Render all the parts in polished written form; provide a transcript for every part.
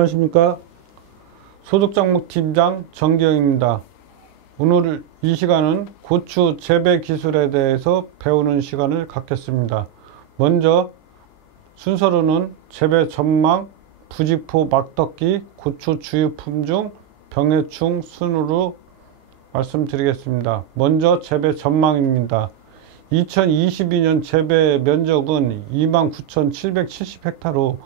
안녕하십니까. 소득장목팀장 정기영입니다. 오늘 이 시간은 고추 재배 기술에 대해서 배우는 시간을 갖겠습니다. 먼저 순서로는 재배 전망, 부직포 막덕기, 고추 주요 품종, 병해충 순으로 말씀드리겠습니다. 먼저 재배 전망입니다. 2022년 재배 면적은 29,770헥타르로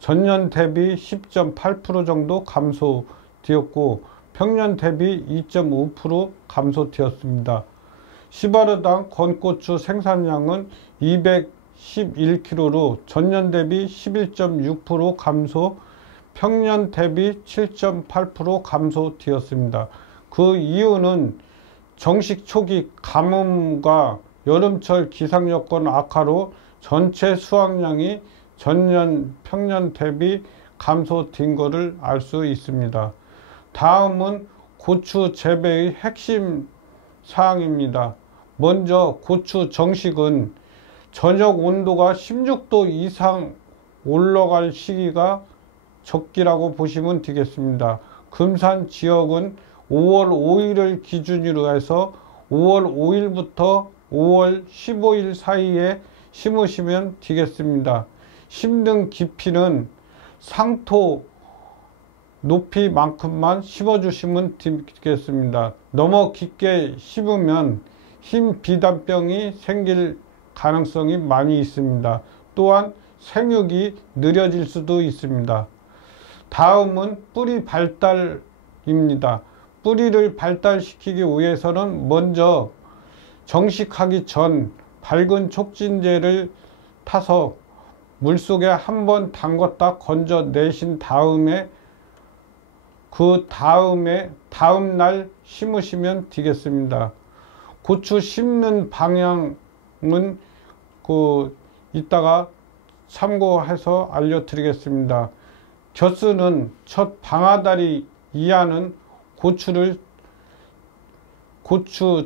전년 대비 10.8% 정도 감소되었고 평년 대비 2.5% 감소되었습니다. 시바르당 건고추 생산량은 211kg로 전년 대비 11.6% 감소, 평년 대비 7.8% 감소되었습니다. 그 이유는 정식 초기 가뭄과 여름철 기상여건 악화로 전체 수확량이 전년 평년 대비 감소된 것을 알 수 있습니다. 다음은 고추 재배의 핵심 사항입니다. 먼저 고추 정식은 저녁 온도가 16도 이상 올라갈 시기가 적기라고 보시면 되겠습니다. 금산 지역은 5월 5일을 기준으로 해서 5월 5일부터 5월 15일 사이에 심으시면 되겠습니다. 심는 깊이는 상토 높이만큼만 심어주시면 되겠습니다. 너무 깊게 심으면 흰 비단병이 생길 가능성이 많이 있습니다. 또한 생육이 느려질 수도 있습니다. 다음은 뿌리 발달입니다. 뿌리를 발달시키기 위해서는 먼저 정식하기 전 밝은 촉진제를 타서 물속에 한번 담갔다 건져내신 다음에 다음날 심으시면 되겠습니다. 고추 심는 방향은 이따가 참고해서 알려드리겠습니다. 겨스는 첫 방아다리 이하는 고추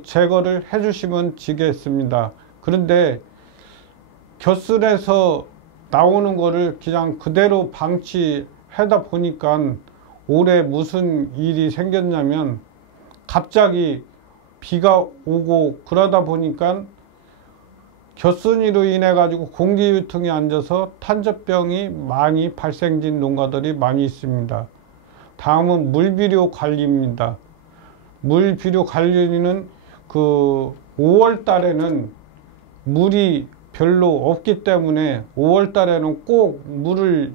제거를 해주시면 되겠습니다. 그런데 겨슬에서 나오는 거를 그냥 그대로 방치하다 보니까 올해 무슨 일이 생겼냐면 갑자기 비가 오고 그러다 보니까 겨순이로 인해 가지고 공기 유통이 안 돼서 탄저병이 많이 발생진 농가들이 많이 있습니다. 다음은 물비료 관리입니다. 물비료 관리는 5월 달에는 물이 별로 없기 때문에 5월 달에는 꼭 물을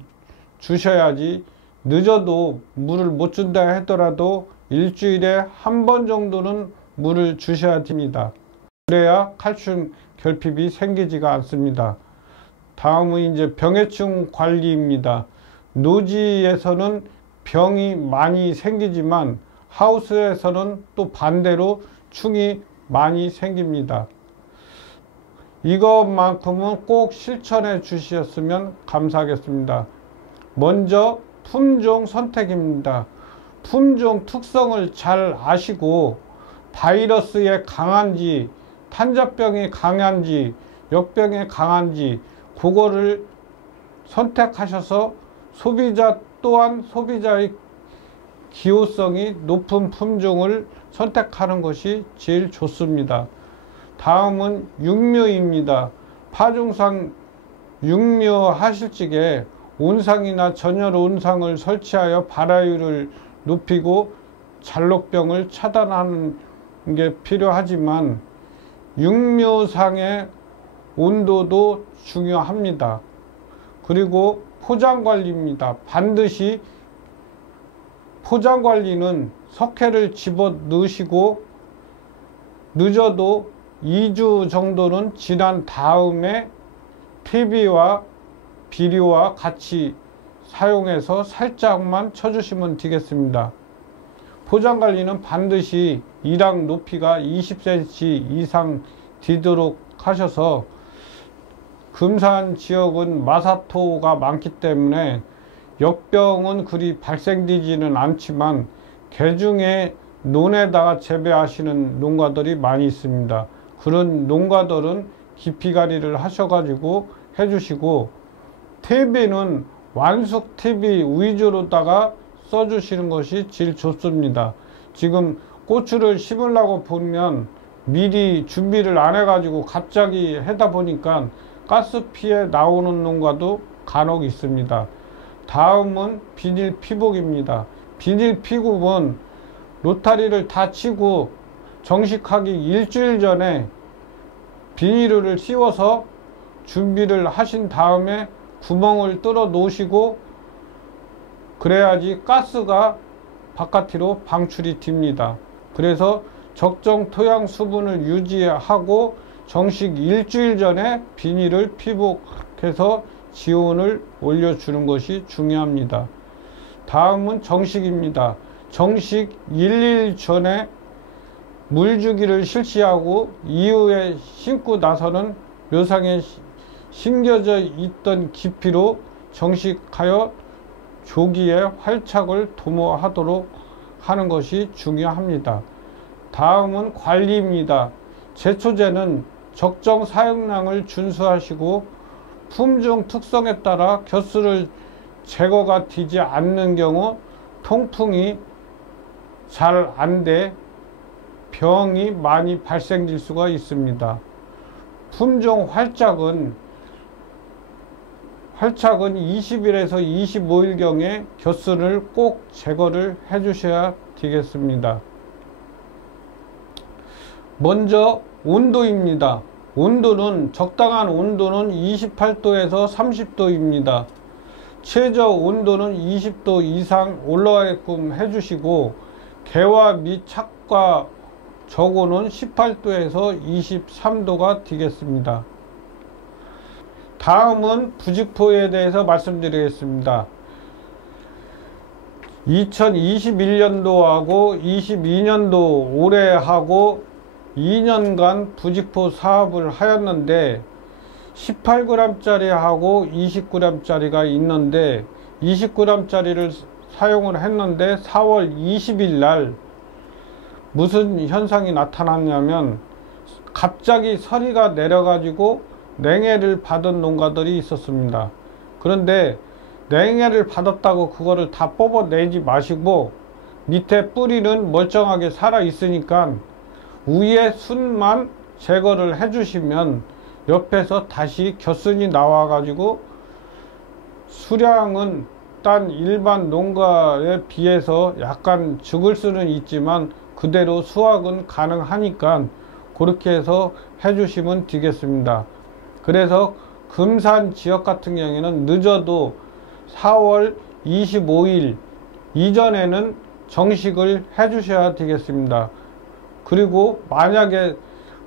주셔야지, 늦어도 물을 못 준다 하더라도 일주일에 한 번 정도는 물을 주셔야 됩니다. 그래야 칼슘 결핍이 생기지가 않습니다. 다음은 이제 병해충 관리입니다. 노지에서는 병이 많이 생기지만 하우스에서는 또 반대로 충이 많이 생깁니다. 이것만큼은 꼭 실천해 주셨으면 감사하겠습니다. 먼저 품종 선택입니다. 품종 특성을 잘 아시고 바이러스에 강한지, 탄저병이 강한지, 역병에 강한지 그거를 선택하셔서 소비자 또한 소비자의 기호성이 높은 품종을 선택하는 것이 제일 좋습니다. 다음은 육묘입니다. 파종상 육묘 하실 적에 온상이나 전열 온상을 설치하여 발화율을 높이고 잔록병을 차단하는 게 필요하지만 육묘상의 온도도 중요합니다. 그리고 포장관리입니다. 반드시 포장관리는 석회를 집어 넣으시고 늦어도 2주 정도는 지난 다음에 퇴비와 비료와 같이 사용해서 살짝만 쳐주시면 되겠습니다. 포장관리는 반드시 이랑 높이가 20cm 이상 되도록 하셔서 금산 지역은 마사토가 많기 때문에 역병은 그리 발생되지는 않지만 개중에 논에다가 재배하시는 농가들이 많이 있습니다. 그런 농가들은 깊이 관리를 하셔가지고 해주시고, 퇴비는 완숙 TV 위주로다가 써주시는 것이 제일 좋습니다. 지금 고추를 심으려고 보면 미리 준비를 안 해가지고 갑자기 하다 보니까 가스 피해 나오는 농가도 간혹 있습니다. 다음은 비닐 피복입니다. 비닐 피복은 로타리를 다 치고 정식하기 일주일 전에 비닐을 씌워서 준비를 하신 다음에 구멍을 뚫어 놓으시고 그래야지 가스가 바깥으로 방출이 됩니다. 그래서 적정 토양 수분을 유지하고 정식 일주일 전에 비닐을 피복해서 지온을 올려주는 것이 중요합니다. 다음은 정식입니다. 정식 1일 전에 물주기를 실시하고 이후에 심고 나서는 묘상에 심겨져 있던 깊이로 정식하여 조기에 활착을 도모하도록 하는 것이 중요합니다. 다음은 관리입니다. 제초제는 적정 사용량을 준수하시고 품종 특성에 따라 겨스를 제거가 되지 않는 경우 통풍이 잘 안 돼 병이 많이 발생될 수가 있습니다. 품종 활착은 20일에서 25일경에 겨스를 꼭 제거를 해 주셔야 되겠습니다. 먼저 온도입니다. 온도는 적당한 온도는 28도에서 30도입니다. 최저 온도는 20도 이상 올라가게끔 해주시고 개화 및 착과 저고는 18도에서 23도가 되겠습니다. 다음은 부직포에 대해서 말씀드리겠습니다. 2021년도하고 22년도 올해 하고 2년간 부직포 사업을 하였는데 18g 하고 20g짜리가 있는데 20g짜리를 사용을 했는데 4월 20일 날 무슨 현상이 나타났냐면 갑자기 서리가 내려가지고 냉해를 받은 농가들이 있었습니다. 그런데 냉해를 받았다고 그거를 다 뽑아내지 마시고 밑에 뿌리는 멀쩡하게 살아 있으니까 위에 순만 제거를 해주시면 옆에서 다시 겨순이 나와 가지고 수량은 딴 일반 농가에 비해서 약간 적을 수는 있지만 그대로 수확은 가능하니까 그렇게 해서 해주시면 되겠습니다. 그래서 금산 지역 같은 경우에는 늦어도 4월 25일 이전에는 정식을 해 주셔야 되겠습니다. 그리고 만약에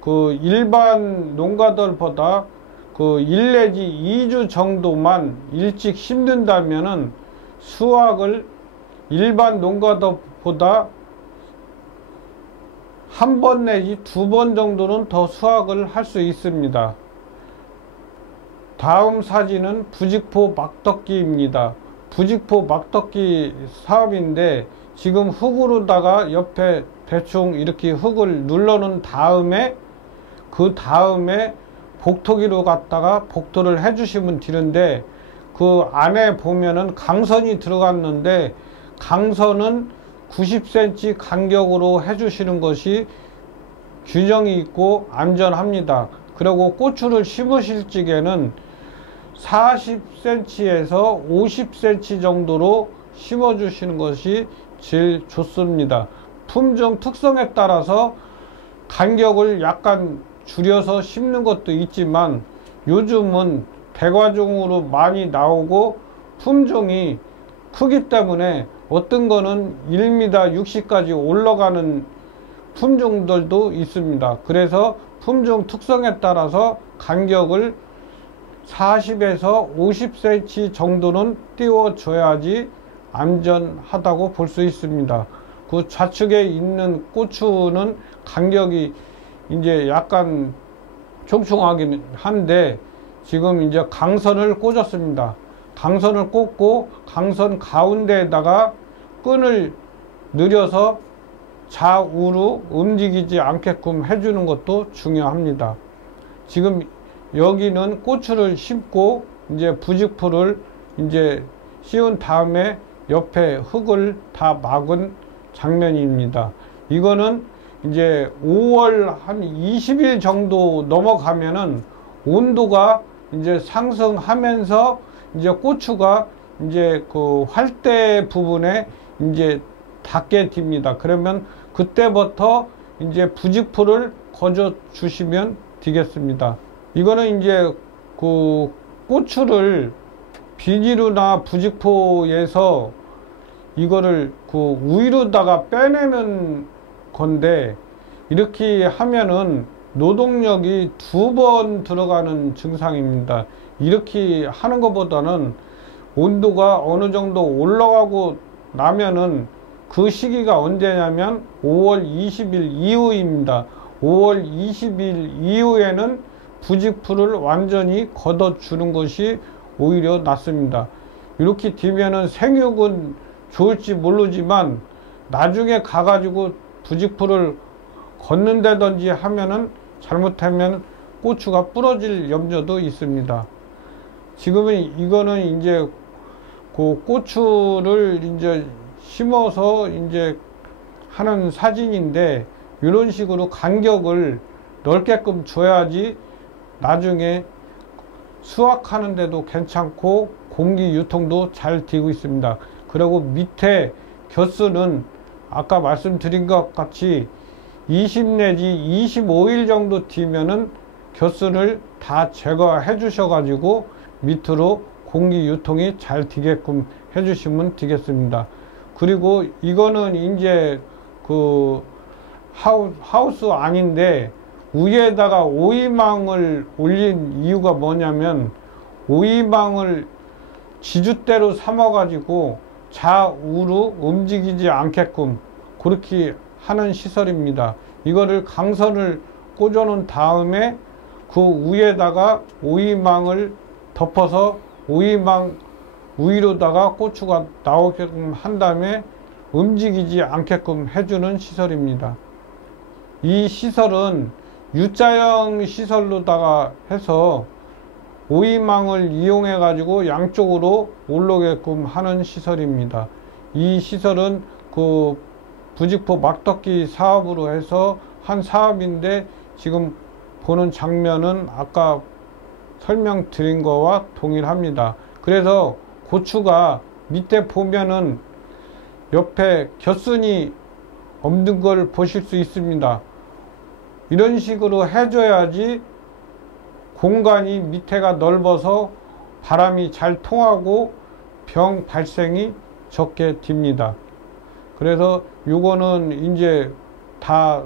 그 일반 농가들보다 그 1 내지 2주 정도만 일찍 심는다면은 수확을 일반 농가들보다 한 번 내지 2번 정도는 더 수확을 할 수 있습니다. 다음 사진은 부직포 막덕기입니다. 부직포 막덕기 사업인데 지금 흙으로다가 옆에 대충 이렇게 흙을 눌러놓은 다음에 그 다음에 복토기로 갖다가 복토를 해주시면 되는데 그 안에 보면은 강선이 들어갔는데 강선은 90cm 간격으로 해주시는 것이 균형이 있고 안전합니다. 그리고 고추를 심으실 적에는 40cm에서 50cm 정도로 심어 주시는 것이 제일 좋습니다. 품종 특성에 따라서 간격을 약간 줄여서 심는 것도 있지만 요즘은 대과종으로 많이 나오고 품종이 크기 때문에 어떤 거는 1m 60까지 올라가는 품종들도 있습니다. 그래서 품종 특성에 따라서 간격을 40에서 50cm 정도는 띄워줘야지 안전하다고 볼 수 있습니다. 그 좌측에 있는 고추는 간격이 이제 약간 총총하긴 한데 지금 이제 강선을 꽂았습니다. 강선을 꽂고 강선 가운데에다가 끈을 늘여서 좌우로 움직이지 않게끔 해주는 것도 중요합니다. 지금 여기는 고추를 심고 이제 부직포를 이제 씌운 다음에 옆에 흙을 다 막은 장면입니다. 이거는 이제 5월 한 20일 정도 넘어가면은 온도가 이제 상승하면서 이제 고추가 이제 그 활대 부분에 이제 닿게 됩니다. 그러면 그때부터 이제 부직포를 거저 주시면 되겠습니다. 이거는 이제 그 고추를 비닐이나 부직포에서 이거를 그 우위로다가 빼내는 건데, 이렇게 하면은 노동력이 2번 들어가는 증상입니다. 이렇게 하는 것보다는 온도가 어느 정도 올라가고 나면은 그 시기가 언제냐면 5월 20일 이후입니다. 5월 20일 이후에는 부직포를 완전히 걷어주는 것이 오히려 낫습니다. 이렇게 되면은 생육은 좋을지 모르지만 나중에 가가지고 부직포를 걷는다든지 하면은 잘못하면 고추가 부러질 염려도 있습니다. 지금은 이거는 이제 그 고추를 이제 심어서 이제 하는 사진인데, 이런 식으로 간격을 넓게끔 줘야지 나중에 수확하는 데도 괜찮고 공기 유통도 잘 되고 있습니다. 그리고 밑에 겨스는 아까 말씀드린 것 같이 20 내지 25일 정도 뒤면은 겨스를 다 제거해 주셔 가지고 밑으로 공기 유통이 잘 되게끔 해 주시면 되겠습니다. 그리고 이거는 이제 그 하우스 아닌데 위에다가 오이망을 올린 이유가 뭐냐면, 오이망을 지주대로 삼아 가지고 좌우로 움직이지 않게끔 그렇게 하는 시설입니다. 이거를 강선을 꽂아 놓은 다음에 그 위에다가 오이망을 덮어서 오이망 위로다가 고추가 나오게끔 한 다음에 움직이지 않게끔 해주는 시설입니다. 이 시설은 U자형 시설로다가 해서 오이망을 이용해 가지고 양쪽으로 올라오게끔 하는 시설입니다. 이 시설은 그 부직포 막덮기 사업으로 해서 한 사업인데, 지금 보는 장면은 아까 설명드린 거와 동일합니다. 그래서 고추가 밑에 보면은 옆에 겨순이 없는 걸 보실 수 있습니다. 이런 식으로 해줘야지 공간이 밑에가 넓어서 바람이 잘 통하고 병 발생이 적게 됩니다. 그래서 요거는 이제 다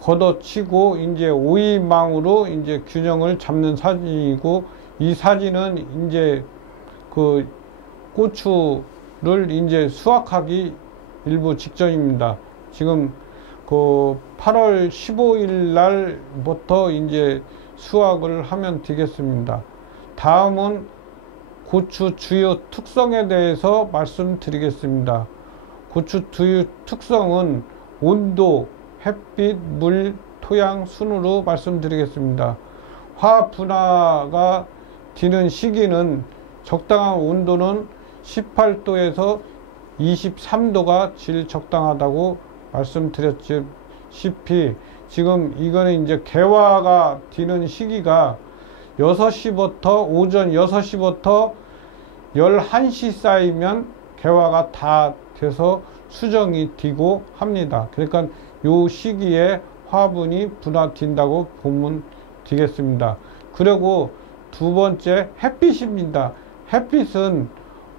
걷어치고 이제 오이망으로 이제 균형을 잡는 사진이고, 이 사진은 이제 그 고추를 이제 수확하기 일부 직전입니다. 지금 그 8월 15일 날부터 이제 수확을 하면 되겠습니다. 다음은 고추 주요 특성에 대해서 말씀드리겠습니다. 고추 주요 특성은 온도, 햇빛, 물, 토양 순으로 말씀드리겠습니다. 화학 분화가 되는 시기는 적당한 온도는 18도에서 23도가 제일 적당하다고 말씀드렸다시피, 지금 이거는 이제 개화가 되는 시기가 6시부터 오전 6시부터 11시 사이면 개화가 다 돼서 수정이 되고 합니다. 그러니까 요 시기에 화분이 분화된다고 보면 되겠습니다. 그리고 두 번째, 햇빛입니다. 햇빛은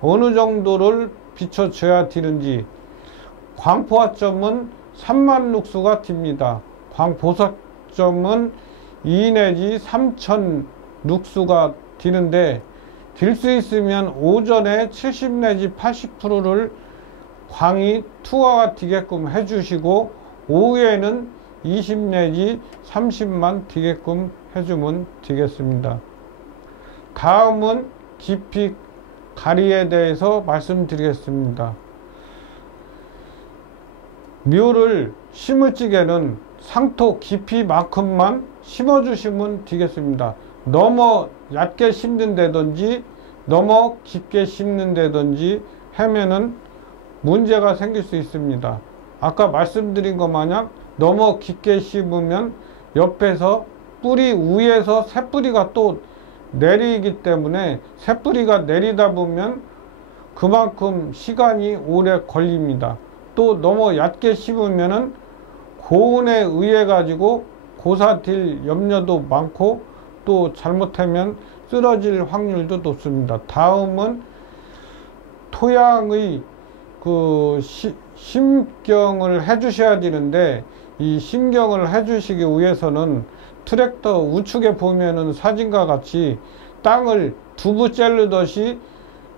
어느 정도를 비춰줘야 되는지, 광포화점은 3만 룩스가 됩니다. 광보석점은 2 내지 3천 룩스가 되는데, 될 수 있으면 오전에 70 내지 80%를 광이 투하가 되게끔 해주시고, 오후에는 20 내지 30만 되게끔 해주면 되겠습니다. 다음은 깊이 가리에 대해서 말씀드리겠습니다. 묘를 심을 적에는 상토 깊이만큼만 심어주시면 되겠습니다. 너무 얕게 심는다든지 너무 깊게 심는다든지 하면은 문제가 생길 수 있습니다. 아까 말씀드린 것 마냥 너무 깊게 심으면 옆에서 뿌리 위에서 새뿌리가 또 내리기 때문에 새뿌리가 내리다 보면 그만큼 시간이 오래 걸립니다. 또 너무 얕게 심으면은 고온에 의해 가지고 고사될 염려도 많고 또 잘못하면 쓰러질 확률도 높습니다. 다음은 토양의 심경을 해 주셔야 되는데, 이 심경을 해 주시기 위해서는 트랙터 우측에 보면은 사진과 같이 땅을 두부 째르듯이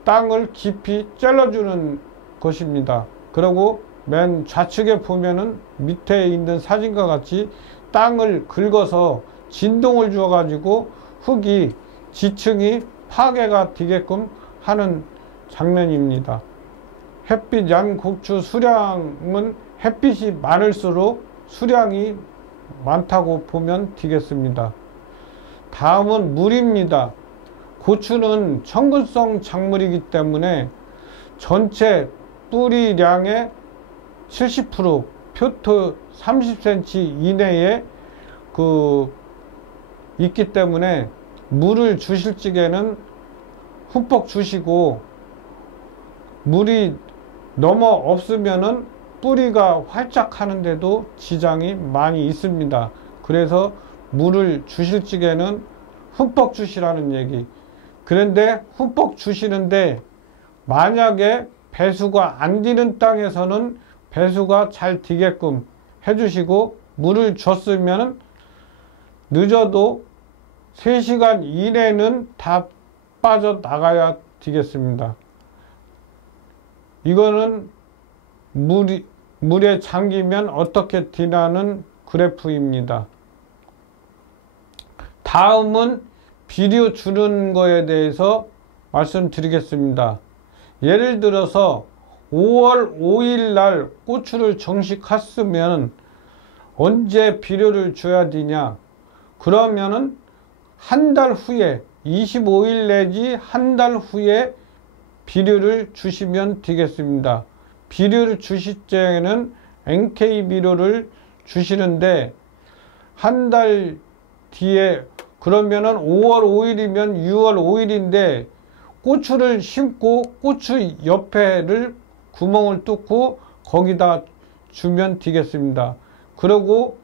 땅을 깊이 찔러주는 것입니다. 그리고 맨 좌측에 보면은 밑에 있는 사진과 같이 땅을 긁어서 진동을 주어 가지고 흙이 지층이 파괴가 되게끔 하는 장면입니다. 햇빛 양고추 수량은 햇빛이 많을수록 수량이 많다고 보면 되겠습니다. 다음은 물입니다. 고추는 청근성 작물이기 때문에 전체 뿌리량의 70%, 표토 30cm 이내에 있기 때문에 물을 주실 적에는 흠뻑 주시고, 물이 너무 없으면은 뿌리가 활짝 하는데도 지장이 많이 있습니다. 그래서 물을 주실 적에는 흠뻑 주시라는 얘기. 그런데 흠뻑 주시는데 만약에 배수가 안 되는 땅에서는 배수가 잘 되게끔 해주시고, 물을 줬으면 늦어도 3시간 이내는 다 빠져나가야 되겠습니다. 이거는 물에 잠기면 어떻게 되냐는 그래프입니다. 다음은 비료 주는 거에 대해서 말씀드리겠습니다. 예를 들어서 5월 5일 날 고추를 정식했으면 언제 비료를 줘야 되냐? 그러면은 한 달 후에 25일 내지 한 달 후에 비료를 주시면 되겠습니다. 비료를 주실 때에는 NK 비료를 주시는데 한 달 뒤에, 그러면은 5월 5일이면 6월 5일인데 고추를 심고 고추 옆에를 구멍을 뚫고 거기다 주면 되겠습니다. 그리고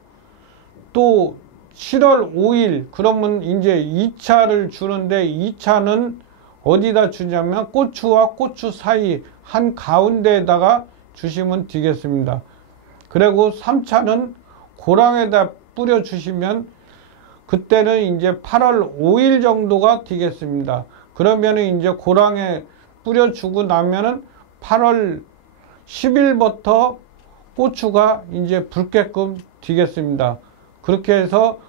또 7월 5일 그러면 이제 2차를 주는데, 2차는 어디다 주냐면 고추와 고추 사이 한 가운데에다가 주시면 되겠습니다. 그리고 3차는 고랑에다 뿌려 주시면 그때는 이제 8월 5일 정도가 되겠습니다. 그러면은 이제 고랑에 뿌려 주고 나면은 8월 10일부터 고추가 이제 붉게끔 되겠습니다. 그렇게 해서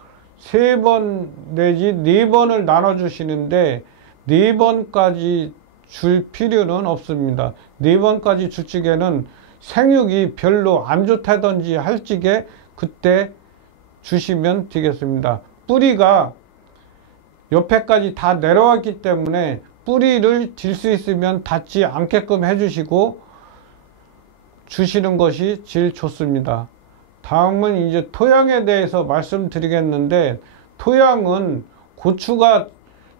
3번 내지 4번을 나눠 주시는데 4번까지 줄 필요는 없습니다. 4번까지 줄 적에는 생육이 별로 안 좋다든지 할 적에 그때 주시면 되겠습니다. 뿌리가 옆에까지 다 내려왔기 때문에 뿌리를 들 수 있으면 닿지 않게끔 해주시고 주시는 것이 제일 좋습니다. 다음은 이제 토양에 대해서 말씀드리겠는데, 토양은 고추가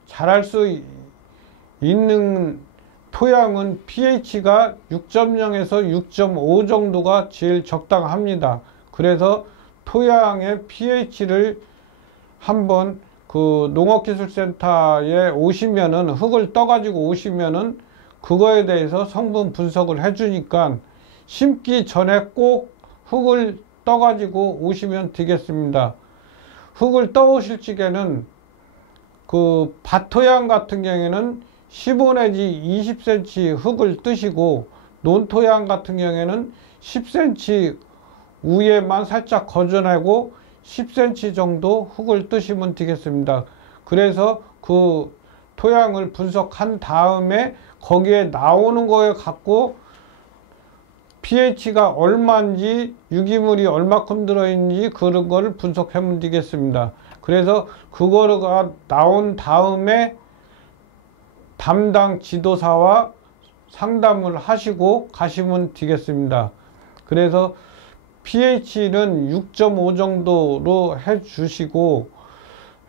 자랄 수 있는 토양은 pH가 6.0에서 6.5 정도가 제일 적당합니다. 그래서 토양의 pH를 한번 농업기술센터에 오시면은, 흙을 떠가지고 오시면은 그거에 대해서 성분 분석을 해주니까 심기 전에 꼭 흙을 떠가지고 오시면 되겠습니다. 흙을 떠 오실 적에는 밭토양 같은 경우에는 15 내지 20cm 흙을 뜨시고, 논토양 같은 경우에는 10cm 위에만 살짝 거저내고 10cm 정도 흙을 뜨시면 되겠습니다. 그래서 그 토양을 분석한 다음에 거기에 나오는 거에 갖고 pH가 얼마인지, 유기물이 얼마큼 들어있는지 그런 거를 분석하면 되겠습니다. 그래서 그거가 나온 다음에 담당 지도사와 상담을 하시고 가시면 되겠습니다. 그래서 pH는 6.5 정도로 해 주시고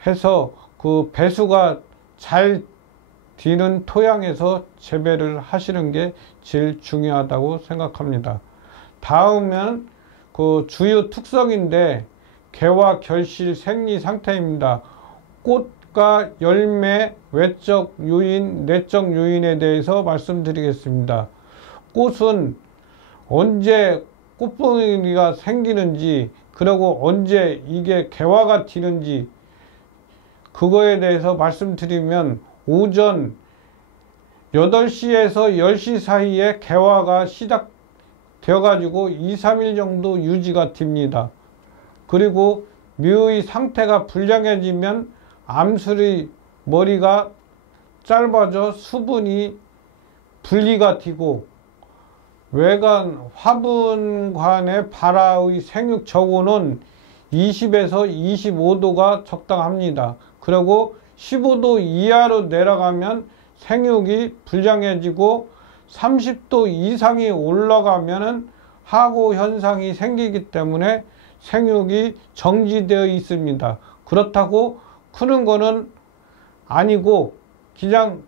해서 그 배수가 잘 되는 토양에서 재배를 하시는 게 제일 중요하다고 생각합니다. 다음은 그 주요 특성인데 개화, 결실, 생리 상태입니다. 꽃과 열매, 외적 요인, 내적 요인에 대해서 말씀드리겠습니다. 꽃은 언제 꽃봉오리가 생기는지, 그리고 언제 이게 개화가 되는지 그거에 대해서 말씀드리면, 오전 8시에서 10시 사이에 개화가 시작되어 가지고 2, 3일 정도 유지가 됩니다. 그리고 묘의 상태가 불량해지면 암술의 머리가 짧아져 수분이 분리가 되고 외관 화분관의 발화의 생육 저온은 20에서 25도가 적당합니다. 그리고 15도 이하로 내려가면 생육이 불량해지고 30도 이상이 올라가면 하고 현상이 생기기 때문에 생육이 정지되어 있습니다. 그렇다고 크는 거는 아니고 그냥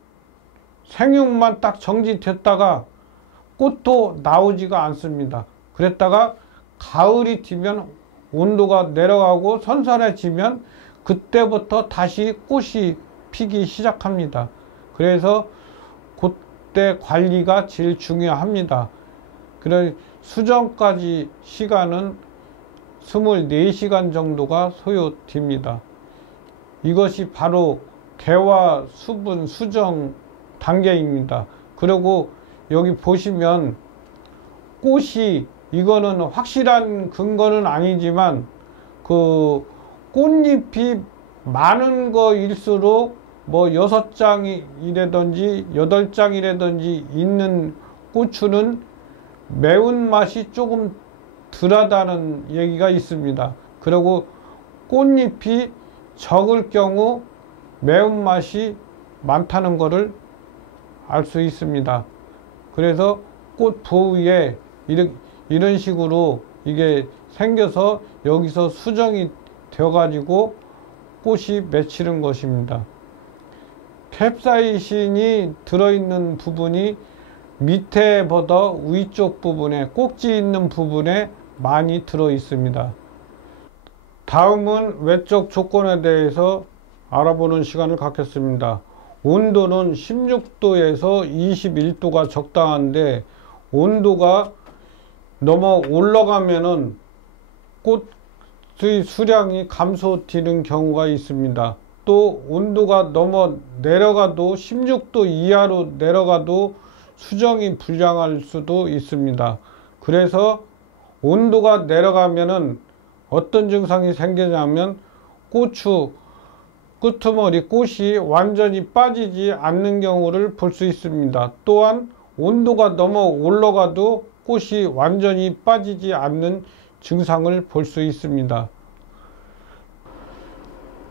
생육만 딱 정지됐다가 꽃도 나오지가 않습니다. 그랬다가 가을이 되면 온도가 내려가고 선선해지면 그때부터 다시 꽃이 피기 시작합니다. 그래서 그때 관리가 제일 중요합니다. 그래 수정까지 시간은 24시간 정도가 소요됩니다. 이것이 바로 개화, 수분, 수정 단계입니다. 그리고 여기 보시면 꽃이, 이거는 확실한 근거는 아니지만 그 꽃잎이 많은 거일수록 뭐 6장이라든지 8장이라든지 있는 고추는 매운맛이 조금 덜하다는 얘기가 있습니다. 그리고 꽃잎이 적을 경우 매운맛이 많다는 것을 알 수 있습니다. 그래서 꽃 부위에 이런 식으로 이게 생겨서 여기서 수정이 되어 가지고 꽃이 맺히는 것입니다. 캡사이신이 들어있는 부분이 밑에보다 위쪽 부분에, 꼭지 있는 부분에 많이 들어 있습니다. 다음은 외적 조건에 대해서 알아보는 시간을 갖겠습니다. 온도는 16도에서 21도가 적당한데, 온도가 넘어 올라가면은 꽃의 수량이 감소되는 경우가 있습니다. 또 온도가 넘어 내려가도 16도 이하로 내려가도 수정이 불량할 수도 있습니다. 그래서 온도가 내려가면은 어떤 증상이 생기냐면 고추 끄트머리 꽃이 완전히 빠지지 않는 경우를 볼 수 있습니다. 또한 온도가 넘어 올라가도 꽃이 완전히 빠지지 않는 증상을 볼 수 있습니다.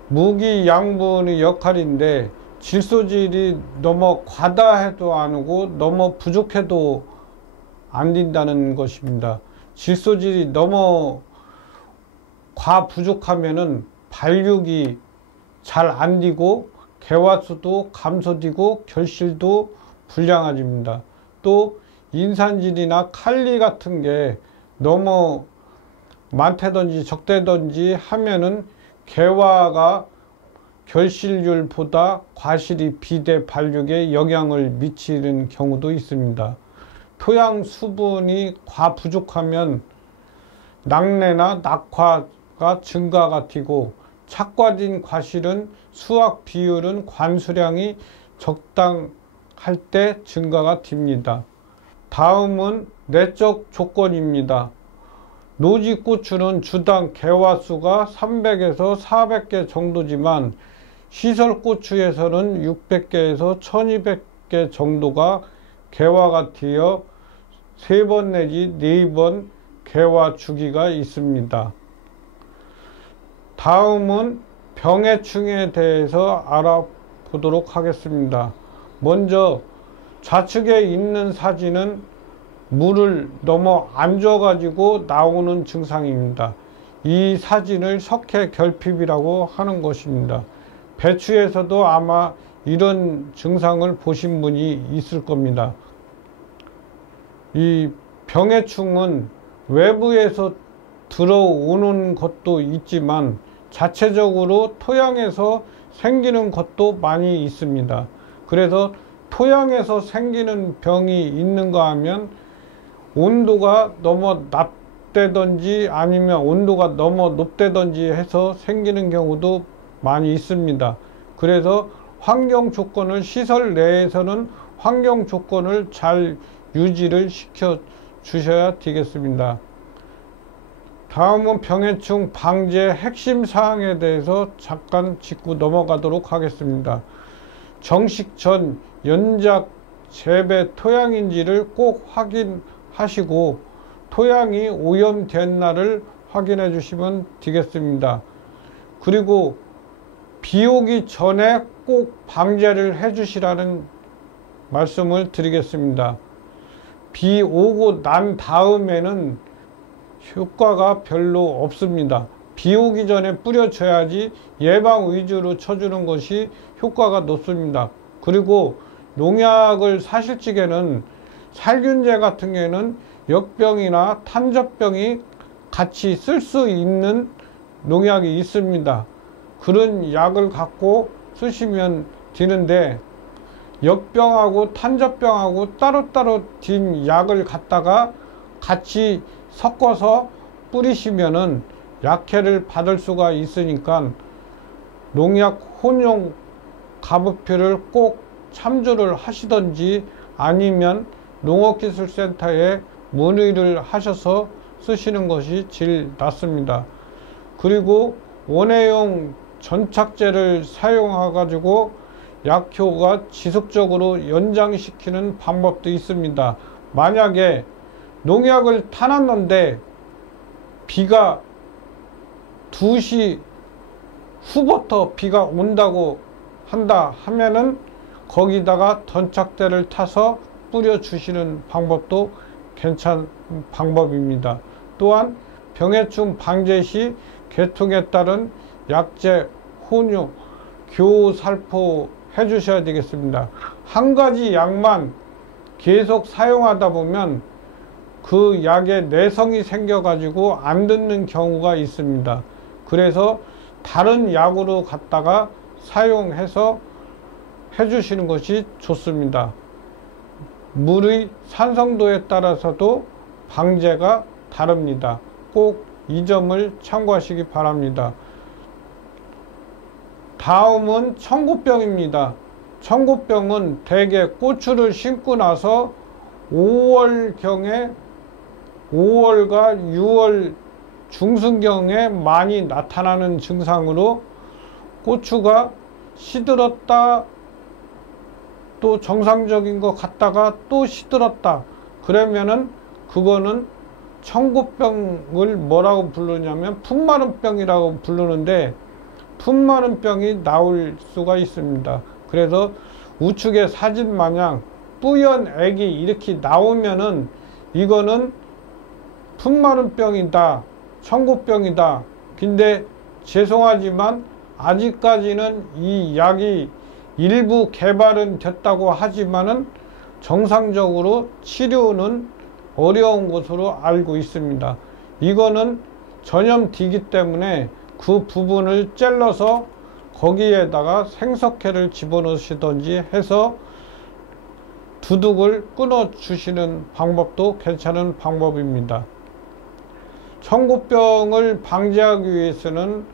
무기 양분의 역할인데, 질소질이 너무 과다해도 아니고 너무 부족해도 안 된다는 것입니다. 질소질이 너무 과부족하면은 발육이 잘 안 되고 개화수도 감소되고 결실도 불량해집니다. 또 인산질이나 칼리 같은 게 너무 많다든지 적다든지 하면은 개화가 결실률보다 과실이 비대 발육에 영향을 미치는 경우도 있습니다. 토양 수분이 과부족하면 낙내나 낙화가 증가가 되고, 착과진 과실은 수확 비율은 관수량이 적당할 때 증가가 됩니다. 다음은 내적 조건입니다. 노지고추는 주당 개화수가 300에서 400개 정도지만 시설고추에서는 600개에서 1200개 정도가 개화가 되어 3번 내지 4번 개화 주기가 있습니다. 다음은 병해충에 대해서 알아보도록 하겠습니다. 먼저 좌측에 있는 사진은 물을 너무 안 줘가지고 나오는 증상입니다. 이 사진을 석회결핍이라고 하는 것입니다. 배추에서도 아마 이런 증상을 보신 분이 있을 겁니다. 이 병해충은 외부에서 들어오는 것도 있지만 자체적으로 토양에서 생기는 것도 많이 있습니다. 그래서 토양에서 생기는 병이 있는가 하면 온도가 너무 낮다든지 아니면 온도가 너무 높다든지 해서 생기는 경우도 많이 있습니다. 그래서 환경 조건을, 시설 내에서는 환경 조건을 잘 유지를 시켜 주셔야 되겠습니다. 다음은 병해충 방제 핵심 사항에 대해서 잠깐 짚고 넘어가도록 하겠습니다. 정식 전 연작 재배 토양인지를 꼭 확인하시고 토양이 오염된 날을 확인해 주시면 되겠습니다. 그리고 비 오기 전에 꼭 방제를 해 주시라는 말씀을 드리겠습니다. 비 오고 난 다음에는 효과가 별로 없습니다. 비 오기 전에 뿌려줘야지 예방 위주로 쳐주는 것이 효과가 높습니다. 그리고 농약을 사실 적에는 살균제 같은 경우에는 역병이나 탄저병이 같이 쓸 수 있는 농약이 있습니다. 그런 약을 갖고 쓰시면 되는데 역병하고 탄저병하고 따로따로 din 약을 갖다가 같이 섞어서 뿌리시면은 약해를 받을 수가 있으니까 농약 혼용 가부표를 꼭 참조를 하시던지 아니면 농업기술센터에 문의를 하셔서 쓰시는 것이 제일 낫습니다. 그리고 원해용 전착제를 사용해 가지고 약효가 지속적으로 연장시키는 방법도 있습니다. 만약에 농약을 타놨는데 비가 2시 후부터 비가 온다고 한다 하면은 거기다가 전착제를 타서 뿌려 주시는 방법도 괜찮은 방법입니다. 또한 병해충 방제 시 계통에 따른 약제, 혼용, 교살포 해 주셔야 되겠습니다. 한 가지 약만 계속 사용하다 보면 그 약에 내성이 생겨 가지고 안 듣는 경우가 있습니다. 그래서 다른 약으로 갖다가 사용해서 해 주시는 것이 좋습니다. 물의 산성도에 따라서도 방제가 다릅니다. 꼭 이 점을 참고하시기 바랍니다. 다음은 청고병입니다. 청고병은 대개 고추를 심고 나서 5월경에 5월과 6월 중순경에 많이 나타나는 증상으로 고추가 시들었다 또 정상적인 것 같다가 또 시들었다 그러면은 그거는 청고병을 뭐라고 부르냐면 풋마른병이라고 부르는데 풋마른병이 나올 수가 있습니다. 그래서 우측에 사진 마냥 뿌연 액이 이렇게 나오면은 이거는 풋마른병이다, 청고병이다. 근데 죄송하지만 아직까지는 이 약이 일부 개발은 됐다고 하지만은 정상적으로 치료는 어려운 것으로 알고 있습니다. 이거는 전염되기 때문에 그 부분을 찔러서 거기에다가 생석회를 집어넣으시든지 해서 두둑을 끊어 주시는 방법도 괜찮은 방법입니다. 청고병을 방지하기 위해서는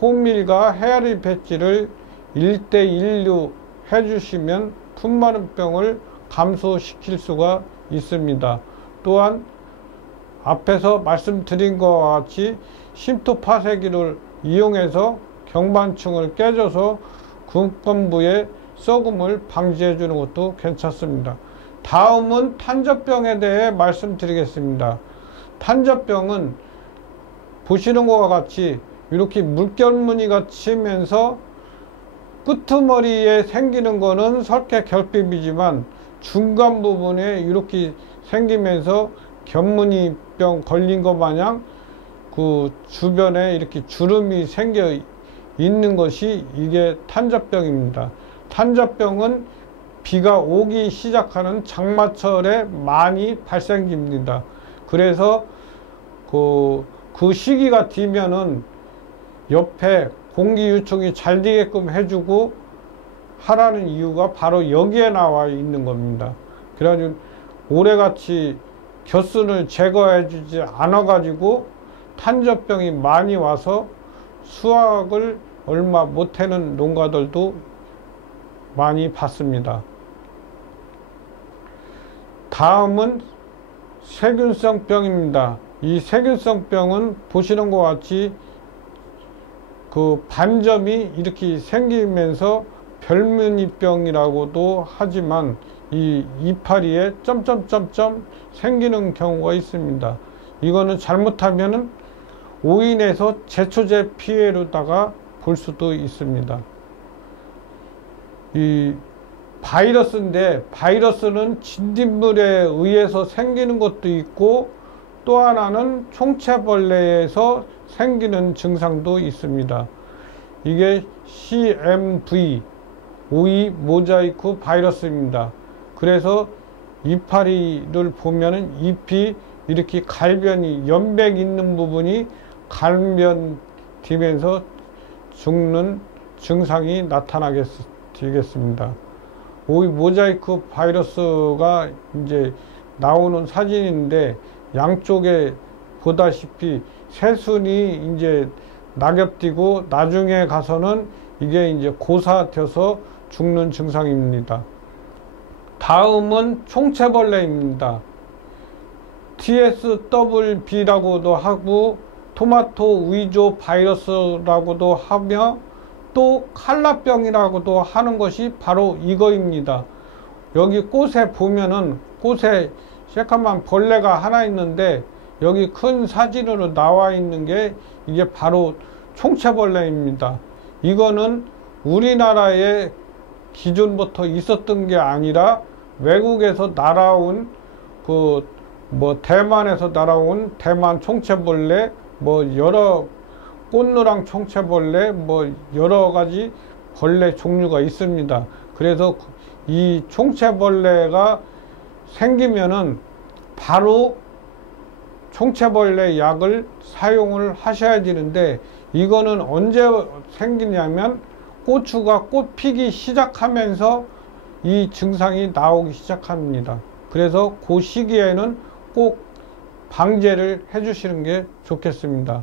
호밀과 헤아리 배지를 1:1로 해주시면 풋마른병을 감소시킬 수가 있습니다. 또한 앞에서 말씀드린 것과 같이 심토파쇄기를 이용해서 경반층을 깨져서 근권부의 썩음을 방지해 주는 것도 괜찮습니다. 다음은 탄저병에 대해 말씀드리겠습니다. 탄저병은 보시는 것과 같이 이렇게 물결무늬가 치면서 끄트머리에 생기는 거는 설계 결핍이지만 중간 부분에 이렇게 생기면서 견무늬병 걸린 것 마냥 그 주변에 이렇게 주름이 생겨 있는 것이 이게 탄저병입니다. 탄저병은 비가 오기 시작하는 장마철에 많이 발생됩니다. 그래서 그 시기가 되면은 옆에 공기 유통이 잘 되게끔 해주고 하라는 이유가 바로 여기에 나와 있는 겁니다. 그래가지고 올해같이 겨순을 제거해 주지 않아 가지고 탄저병이 많이 와서 수확을 얼마 못하는 농가들도 많이 봤습니다. 다음은 세균성 병입니다. 이 세균성 병은 보시는 것 같이 그 반점이 이렇게 생기면서 별무늬병이라고도 하지만 이 이파리에 점점점점 생기는 경우가 있습니다. 이거는 잘못하면은 오인에서 제초제 피해로다가 볼 수도 있습니다. 이 바이러스인데 바이러스는 진딧물에 의해서 생기는 것도 있고 또 하나는 총체벌레에서 생기는 증상도 있습니다. 이게 CMV 오이 모자이크 바이러스입니다. 그래서 이파리를 보면은 잎이 이렇게 갈변이 연백 있는 부분이 갈변되면서 죽는 증상이 나타나게 되겠습니다. 오이 모자이크 바이러스가 이제 나오는 사진인데 양쪽에 보다시피 새순이 이제 낙엽띄고 나중에 가서는 이게 이제 고사돼서 죽는 증상입니다. 다음은 총체벌레입니다. TSWB라고도 하고 토마토 위조 바이러스라고도 하며 또 칼라병이라고도 하는 것이 바로 이거입니다. 여기 꽃에 보면은 꽃에 새까만 벌레가 하나 있는데 여기 큰 사진으로 나와 있는 게 이게 바로 총체벌레입니다. 이거는 우리나라에 기존부터 있었던 게 아니라 외국에서 날아온 대만에서 날아온 대만 총체벌레 여러 꽃노랑 총체벌레 여러 가지 벌레 종류가 있습니다. 그래서 이 총체벌레가 생기면은 바로 총체벌레 약을 사용을 하셔야 되는데 이거는 언제 생기냐면 고추가 꽃 피기 시작하면서 이 증상이 나오기 시작합니다. 그래서 그 시기에는 꼭 방제를 해 주시는 게 좋겠습니다.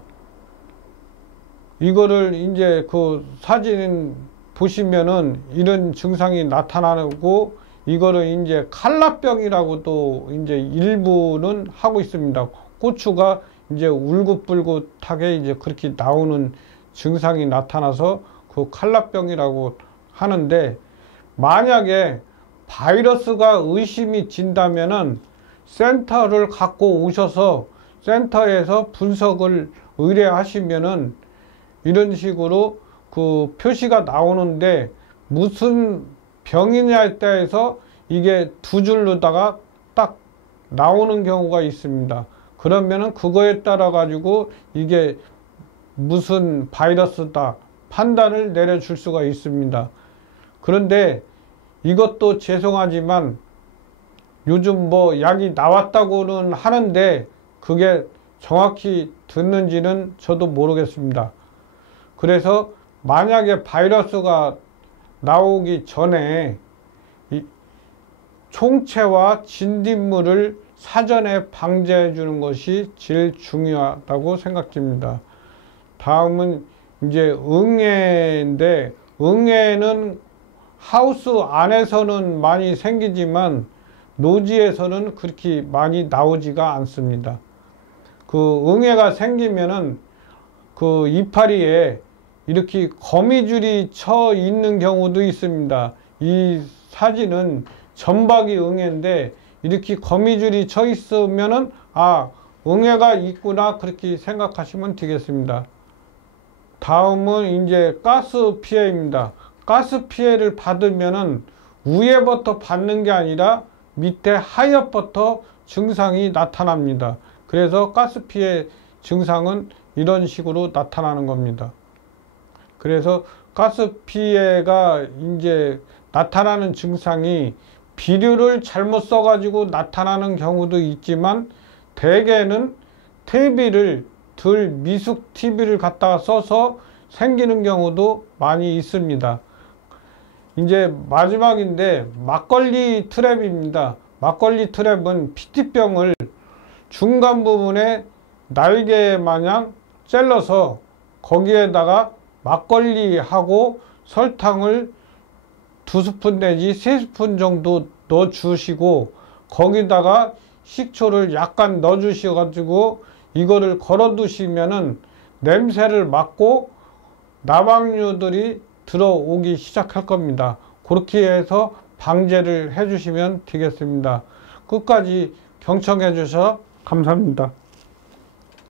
이거를 이제 그 사진 보시면은 이런 증상이 나타나고 이거를 이제 칼라병이라고도 이제 일부는 하고 있습니다. 고추가 이제 울긋불긋하게 이제 그렇게 나오는 증상이 나타나서 그 칼라병이라고 하는데 만약에 바이러스가 의심이 진다면은 센터를 갖고 오셔서 센터에서 분석을 의뢰하시면은 이런 식으로 그 표시가 나오는데 무슨 병이냐에 따라서 이게 두 줄로다가 딱 나오는 경우가 있습니다. 그러면은 그거에 따라 가지고 이게 무슨 바이러스다 판단을 내려줄 수가 있습니다. 그런데 이것도 죄송하지만 요즘 약이 나왔다고는 하는데 그게 정확히 듣는지는 저도 모르겠습니다. 그래서 만약에 바이러스가 나오기 전에 이 총체와 진딧물을 사전에 방제해 주는 것이 제일 중요하다고 생각됩니다. 다음은 이제 응애인데 응애는 하우스 안에서는 많이 생기지만 노지에서는 그렇게 많이 나오지가 않습니다. 그 응애가 생기면은 그 이파리에 이렇게 거미줄이 쳐 있는 경우도 있습니다. 이 사진은 점박이 응애인데 이렇게 거미줄이 쳐 있으면은 응애가 있구나 그렇게 생각하시면 되겠습니다. 다음은 이제 가스 피해입니다. 가스 피해를 받으면은 위에부터 받는 게 아니라 밑에 하엽부터 증상이 나타납니다. 그래서 가스 피해 증상은 이런 식으로 나타나는 겁니다. 그래서 가스 피해가 이제 나타나는 증상이 비료를 잘못 써가지고 나타나는 경우도 있지만, 대개는 미숙 TV를 갖다가 써서 생기는 경우도 많이 있습니다. 이제 마지막인데 막걸리 트랩입니다. 막걸리 트랩은 PT병을 중간 부분에 날개 마냥 찔러서 거기에다가 막걸리하고 설탕을 2스푼 내지 3스푼 정도 넣어 주시고, 거기다가 식초를 약간 넣어 주셔가지고 이거를 걸어 두시면은 냄새를 맡고 나방류들이 들어오기 시작할 겁니다. 그렇게 해서 방제를 해 주시면 되겠습니다. 끝까지 경청해 주셔서 감사합니다.